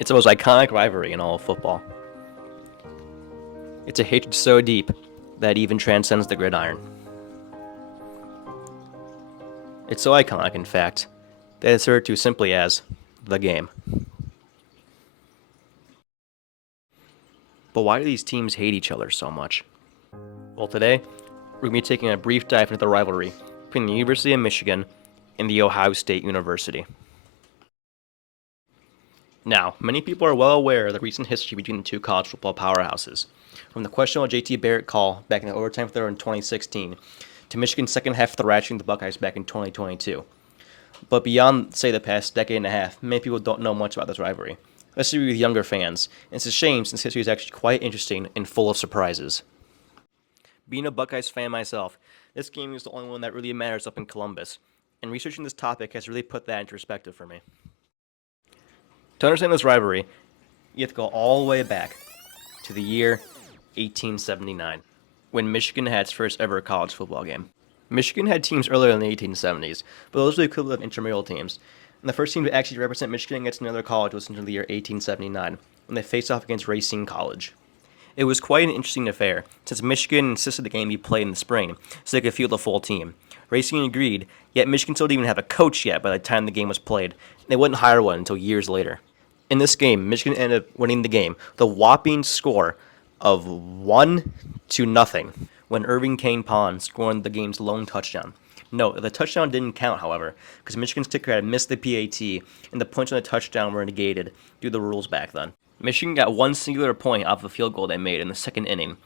It's the most iconic rivalry in all of football. It's a hatred so deep that it even transcends the gridiron. It's so iconic, in fact, that it's referred to simply as the game. But why do these teams hate each other so much? Well, today, we're going to be taking a brief dive into the rivalry between the University of Michigan and the Ohio State University. Now, many people are well aware of the recent history between the two college football powerhouses, from the questionable J.T. Barrett call back in the overtime throw in 2016 to Michigan's second half thrashing the Buckeyes back in 2022. But beyond, say, the past decade and a half, many people don't know much about this rivalry, especially with younger fans, and it's a shame since history is actually quite interesting and full of surprises. Being a Buckeyes fan myself, this game is the only one that really matters up in Columbus, and researching this topic has really put that into perspective for me. To understand this rivalry, you have to go all the way back to the year 1879, when Michigan had its first ever college football game. Michigan had teams earlier in the 1870s, but those were the equivalent of intramural teams, and the first team to actually represent Michigan against another college was until the year 1879, when they faced off against Racine College. It was quite an interesting affair, since Michigan insisted the game be played in the spring, so they could field a full team. Racine agreed, yet Michigan still didn't even have a coach yet by the time the game was played, and they wouldn't hire one until years later. In this game, Michigan ended up winning the game with a whopping score of 1-0 when Irving Kane Pond scored the game's lone touchdown. Note, the touchdown didn't count, however, because Michigan's kicker had missed the PAT, and the points on the touchdown were negated due to the rules back then. Michigan got one singular point off of a field goal they made in the second inning.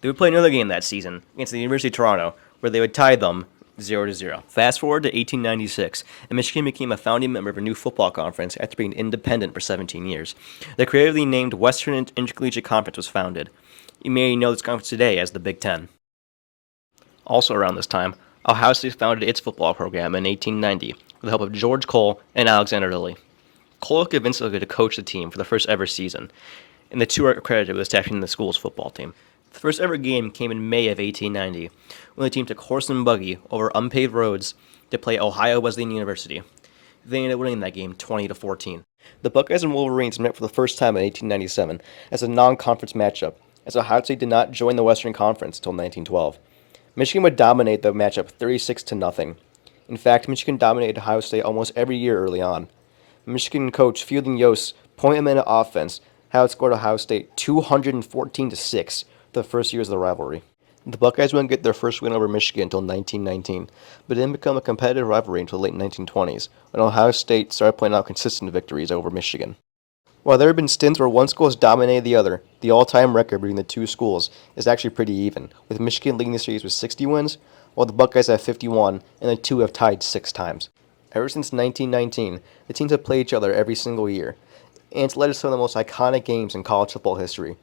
They would play another game that season against the University of Toronto, where they would tie them 0-0. Fast forward to 1896, and Michigan became a founding member of a new football conference after being independent for 17 years. The creatively named Western Intercollegiate Conference was founded. You may know this conference today as the Big Ten. Also around this time, Ohio State founded its football program in 1890 with the help of George Cole and Alexander Lilly. Cole convinced Lilly to coach the team for the first ever season, and the two are credited with establishing the school's football team. The first ever game came in May of 1890, when the team took horse and buggy over unpaved roads to play Ohio Wesleyan University. They ended up winning that game 20-14. The Buckeyes and Wolverines met for the first time in 1897 as a non-conference matchup, as Ohio State did not join the Western Conference until 1912. Michigan would dominate the matchup 36-0. In fact, Michigan dominated Ohio State almost every year early on. Michigan coach Fielding Yost's point-a-minute offense outscored Ohio State 214-6 the first years of the rivalry. The Buckeyes wouldn't get their first win over Michigan until 1919, but it didn't become a competitive rivalry until the late 1920s, when Ohio State started putting out consistent victories over Michigan. While there have been stints where one school has dominated the other, the all-time record between the two schools is actually pretty even, with Michigan leading the series with 60 wins, while the Buckeyes have 51, and the two have tied 6 times. Ever since 1919, the teams have played each other every single year, and it's led to some of the most iconic games in college football history.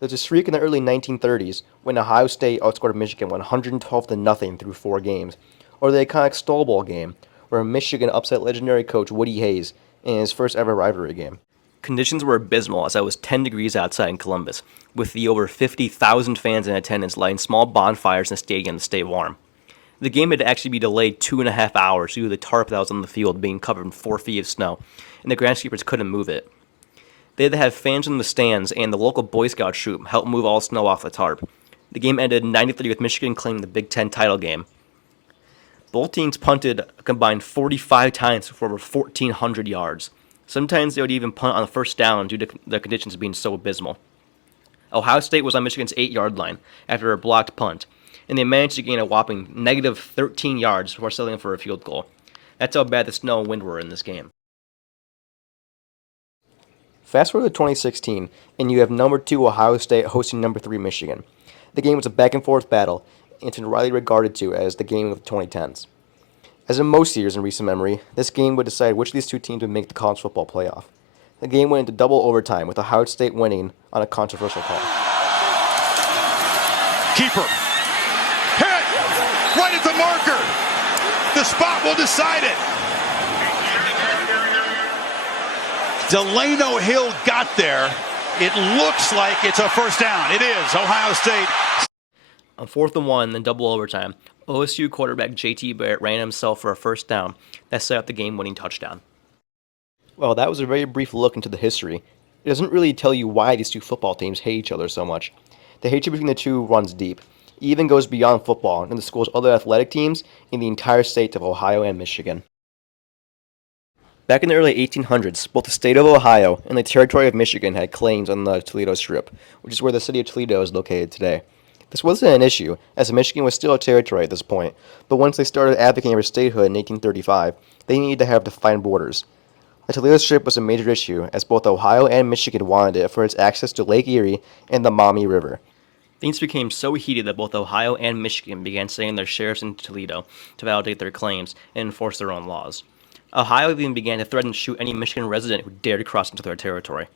There's a streak in the early 1930s when Ohio State outscored Michigan 112-0 through 4 games, or the iconic Stole Bowl game, where Michigan upset legendary coach Woody Hayes in his first ever rivalry game. Conditions were abysmal as it was 10 degrees outside in Columbus, with the over 50,000 fans in attendance lighting small bonfires in the stadium to stay warm. The game had to actually be delayed 2.5 hours due to the tarp that was on the field being covered in 4 feet of snow, and the groundskeepers couldn't move it. They had to have fans in the stands, and the local Boy Scout troop helped move all snow off the tarp. The game ended 93 with Michigan claiming the Big Ten title game. Both teams punted a combined 45 times for over 1,400 yards. Sometimes they would even punt on the first down due to the conditions being so abysmal. Ohio State was on Michigan's 8-yard line after a blocked punt, and they managed to gain a whopping negative 13 yards before settling for a field goal. That's how bad the snow and wind were in this game. Fast forward to 2016, and you have number 2 Ohio State hosting number 3 Michigan. The game was a back-and-forth battle, and it's been widely regarded to as the game of the 2010s. As in most years in recent memory, this game would decide which of these two teams would make the college football playoff. The game went into double overtime, with Ohio State winning on a controversial call. Keeper. Hit! Right at the marker! The spot will decide it! Delano Hill got there. It looks like it's a first down. It is. Ohio State. On 4th and 1 in double overtime, OSU quarterback J.T. Barrett ran himself for a first down that set up the game-winning touchdown. Well, that was a very brief look into the history. It doesn't really tell you why these two football teams hate each other so much. The hatred between the two runs deep. It even goes beyond football and the school's other athletic teams in the entire states of Ohio and Michigan. Back in the early 1800s, both the state of Ohio and the territory of Michigan had claims on the Toledo Strip, which is where the city of Toledo is located today. This wasn't an issue, as Michigan was still a territory at this point, but once they started advocating for statehood in 1835, they needed to have defined borders. The Toledo Strip was a major issue, as both Ohio and Michigan wanted it for its access to Lake Erie and the Maumee River. Things became so heated that both Ohio and Michigan began sending their sheriffs into Toledo to validate their claims and enforce their own laws. Ohio even began to threaten to shoot any Michigan resident who dared cross into their territory.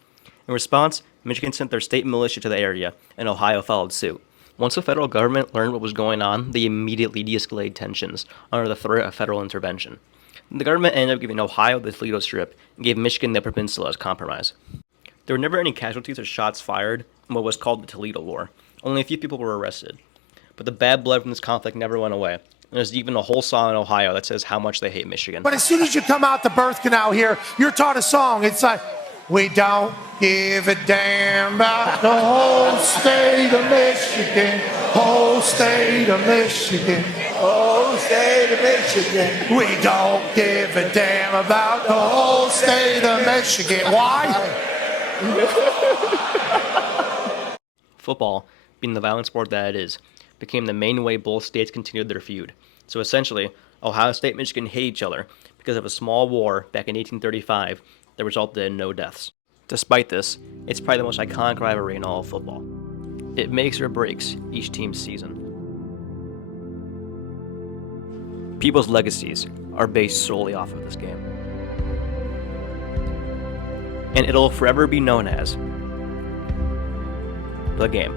In response, Michigan sent their state militia to the area, and Ohio followed suit. Once the federal government learned what was going on, they immediately de-escalated tensions under the threat of federal intervention. The government ended up giving Ohio the Toledo Strip and gave Michigan the peninsula as compromise. There were never any casualties or shots fired in what was called the Toledo War. Only a few people were arrested. But the bad blood from this conflict never went away. And there's even a whole song in Ohio that says how much they hate Michigan. But as soon as you come out the birth canal here, you're taught a song. It's like, we don't give a damn about the whole state of Michigan, whole state of Michigan, whole state of Michigan. We don't give a damn about the whole state of Michigan. Why? Football, being the violent sport that it is, became the main way both states continued their feud. So essentially, Ohio State and Michigan hate each other because of a small war back in 1835 that resulted in no deaths. Despite this, it's probably the most iconic rivalry in all of football. It makes or breaks each team's season. People's legacies are based solely off of this game. And it'll forever be known as the game.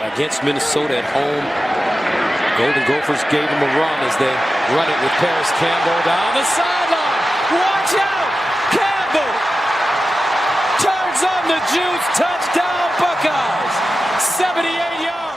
Against Minnesota at home, Golden Gophers gave them a run as they run it with Paris Campbell down the sideline. Watch out! Campbell turns on the juice. Touchdown, Buckeyes! 78 yards.